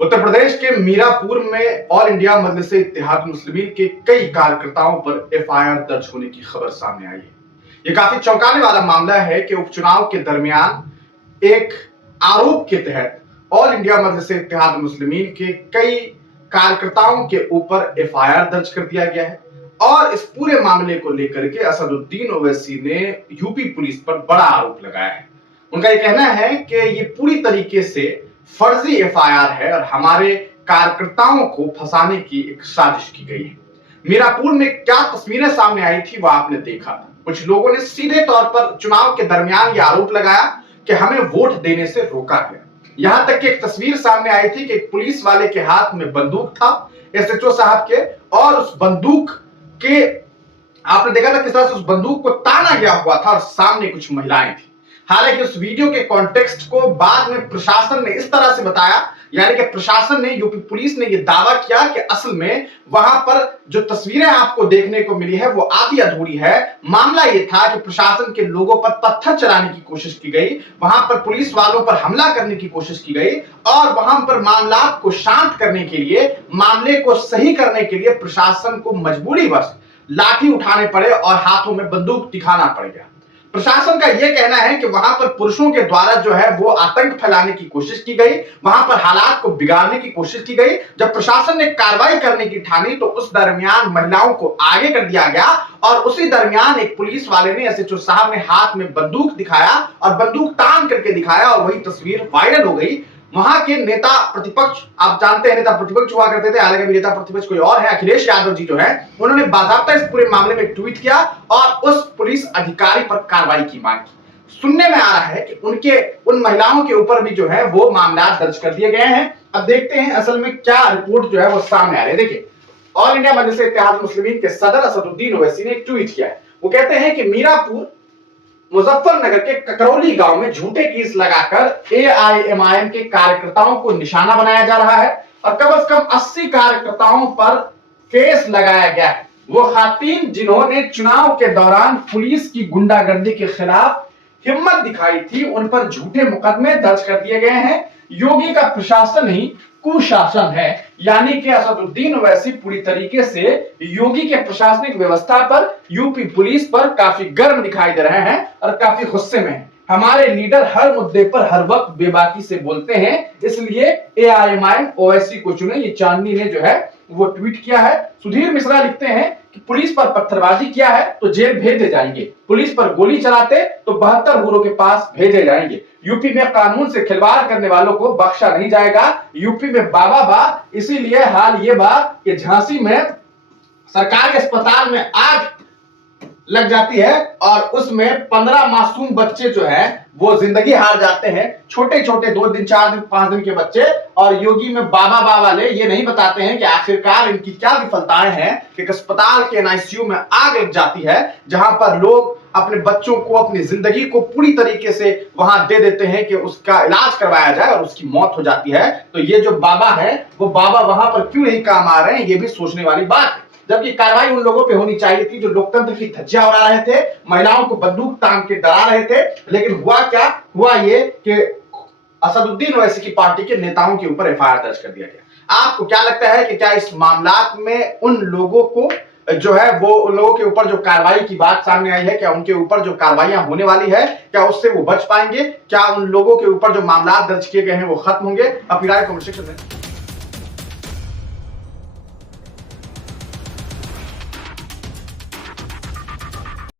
उत्तर प्रदेश के मीरापुर में all India मजलिस-ए इत्तेहाद मुस्लिमीन के कई कार्यकर्ताओं पर एफआईआर दर्ज होने की खबर सामने आई है। ये काफी चौंकाने वाला मामला है कि उपचुनाव के दरमियान एक आरोप के तहत ऑल इंडिया मजलिस-ए इत्तेहाद मुस्लिमीन के कई कार्यकर्ताओं के ऊपर एफआईआर दर्ज कर दिया गया है और इस पूरे मामले को लेकर के असदुद्दीन ओवैसी ने यूपी पुलिस पर बड़ा आरोप लगाया है। उनका ये कहना है कि ये पूरी तरीके से फर्जी एफआईआर है और हमारे कार्यकर्ताओं को फंसाने की एक साजिश की गई है। मीरापुर में क्या तस्वीरें सामने आई थी वो आपने देखा। कुछ लोगों ने सीधे तौर पर चुनाव के दरमियान ये आरोप लगाया कि हमें वोट देने से रोका गया। यहां तक कि एक तस्वीर सामने आई थी कि एक पुलिस वाले के हाथ में बंदूक था, एसएचओ साहब के, और उस बंदूक के आपने देखा था किस तरह से उस बंदूक को ताना गया हुआ था और सामने कुछ महिलाएं थी। हालांकि उस वीडियो के कॉन्टेक्स्ट को बाद में प्रशासन ने इस तरह से बताया, यानी कि प्रशासन ने, यूपी पुलिस ने यह दावा किया कि असल में वहां पर जो तस्वीरें आपको देखने को मिली है वो आधी अधूरी है। मामला यह था कि प्रशासन के लोगों पर पत्थर चलाने की कोशिश की गई, वहां पर पुलिस वालों पर हमला करने की कोशिश की गई और वहां पर मामला को शांत करने के लिए, मामले को सही करने के लिए प्रशासन को मजबूरीवश लाठी उठाने पड़े और हाथों में बंदूक दिखाना पड़ गया। प्रशासन का यह कहना है कि वहां पर पुरुषों के द्वारा जो है वो आतंक फैलाने की कोशिश की गई, वहां पर हालात को बिगाड़ने की कोशिश की गई। जब प्रशासन ने कार्रवाई करने की ठानी तो उस दरमियान महिलाओं को आगे कर दिया गया और उसी दरमियान एक पुलिस वाले ने, एसएचओ साहब ने हाथ में बंदूक दिखाया और बंदूक तान करके दिखाया और वही तस्वीर वायरल हो गई। वहां के नेता प्रतिपक्ष, आप जानते हैं नेता प्रतिपक्ष हुआ करते थे, हालांकि नेता प्रतिपक्ष कोई और है, अखिलेश यादव जी जो है, उन्होंने बाकायदा इस पूरे मामले में ट्वीट किया और उस पुलिस अधिकारी पर कार्रवाई की मांग की। सुनने में आ रहा है कि उन महिलाओं के ऊपर भी जो है वो मामला दर्ज कर दिए गए हैं। अब देखते हैं असल में क्या रिपोर्ट जो है वो सामने आ रही है। देखिए, ऑल इंडिया मजलिस-ए इत्तेहाद मुस्लिमीन के सदर असदुद्दीन ओवैसी ने एक ट्वीट किया है। वो कहते हैं कि मीरापुर मुजफ्फरनगर के ककरौली गांव में झूठे केस लगाकर एआईएमआईएम के कार्यकर्ताओं को निशाना बनाया जा रहा है और कम से कम 80 कार्यकर्ताओं पर केस लगाया गया है। वो खातिन जिन्होंने चुनाव के दौरान पुलिस की गुंडागर्दी के खिलाफ हिम्मत दिखाई थी, उन पर झूठे मुकदमे दर्ज कर दिए गए हैं। योगी का प्रशासन ही कुशासन है, यानी कि असदुद्दीन ओवैसी पूरी तरीके से योगी के प्रशासनिक व्यवस्था पर, यूपी पुलिस पर काफी गर्म दिखाई दे रहे हैं और काफी गुस्से में हैं। हमारे लीडर हर मुद्दे पर हर वक्त बेबाकी से बोलते हैं, इसलिए एआईएमआईएम ओवैसी को चुने। ये चांदनी ने जो है वो ट्वीट किया है। सुधीर मिश्रा लिखते हैं कि पुलिस पर पत्थरबाजी किया है तो जेल भेजे जाएंगे, पुलिस पर गोली चलाते तो 72 गुरों के पास भेजे जाएंगे। यूपी में कानून से खिलवाड़ करने वालों को बख्शा नहीं जाएगा। यूपी में बाबा बा, इसीलिए हाल ये बात कि झांसी में सरकारी अस्पताल में आग लग जाती है और उसमें 15 मासूम बच्चे जो है वो जिंदगी हार जाते हैं। छोटे छोटे 2 दिन 4 दिन 5 दिन के बच्चे, और योगी में बाबा वाले ये नहीं बताते हैं कि आखिरकार इनकी क्या विफलताएं हैं कि अस्पताल के एनआईसीयू में आग लग जाती है, जहां पर लोग अपने बच्चों को, अपनी जिंदगी को पूरी तरीके से वहां दे देते हैं कि उसका इलाज करवाया जाए और उसकी मौत हो जाती है। तो ये जो बाबा है वो बाबा वहां पर क्यों नहीं काम आ रहे हैं, ये भी सोचने वाली बात है। जबकि कार्रवाई उन लोगों पे होनी चाहिए थी जो लोकतंत्र की धज्जियां उड़ा रहे थे, महिलाओं को बंदूक तान के डरा रहे थे। लेकिन हुआ क्या, हुआ ये कि असदुद्दीन ओवैसी की पार्टी के नेताओं के ऊपर एफआईआर दर्ज कर दिया गया। आपको क्या लगता है कि क्या इस मामला में उन लोगों को जो है वो, उन लोगों के ऊपर जो कार्रवाई की बात सामने आई है, क्या उनके ऊपर जो कार्रवाइयां होने वाली है, क्या उससे वो बच पाएंगे? क्या उन लोगों के ऊपर जो मामला दर्ज किए गए हैं वो खत्म होंगे? अपनी राय कमेंट सेक्शन में